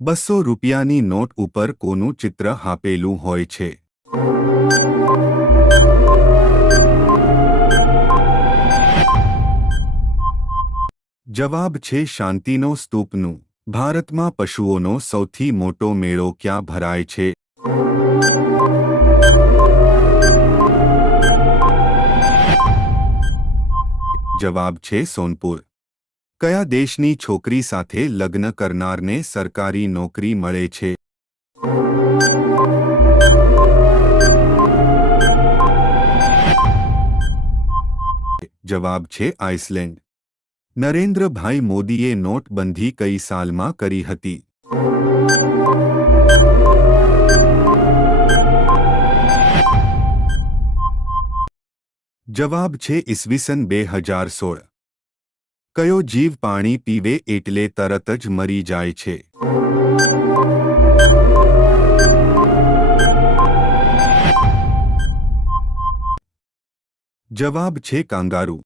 ₹200ની not ઉપર કોનું ચિત્ર આપેલું હોય છે? જવાબ છે શાંતિનો સ્તૂપનું. ભારતમાં પશુઓનો સૌથી મોટો મેળો ક્યાં ભરાય છે? જવાબ છે સોનપુર. કયા દેશની છોકરી સાથે લગ્ન કરનારને સરકારી નોકરી મળે છે? જવાબ છે આઇસલેન્ડ. નરેન્દ્રભાઈ મોદીએ નોટબંધી કઈ સાલમાં કરી હતી? જવાબ છે ઈસવીસન 2016. કયો જીવ પાણી પીવે એટલે તરત જ મરી જાય છે? જવાબ છે કાંગારૂ.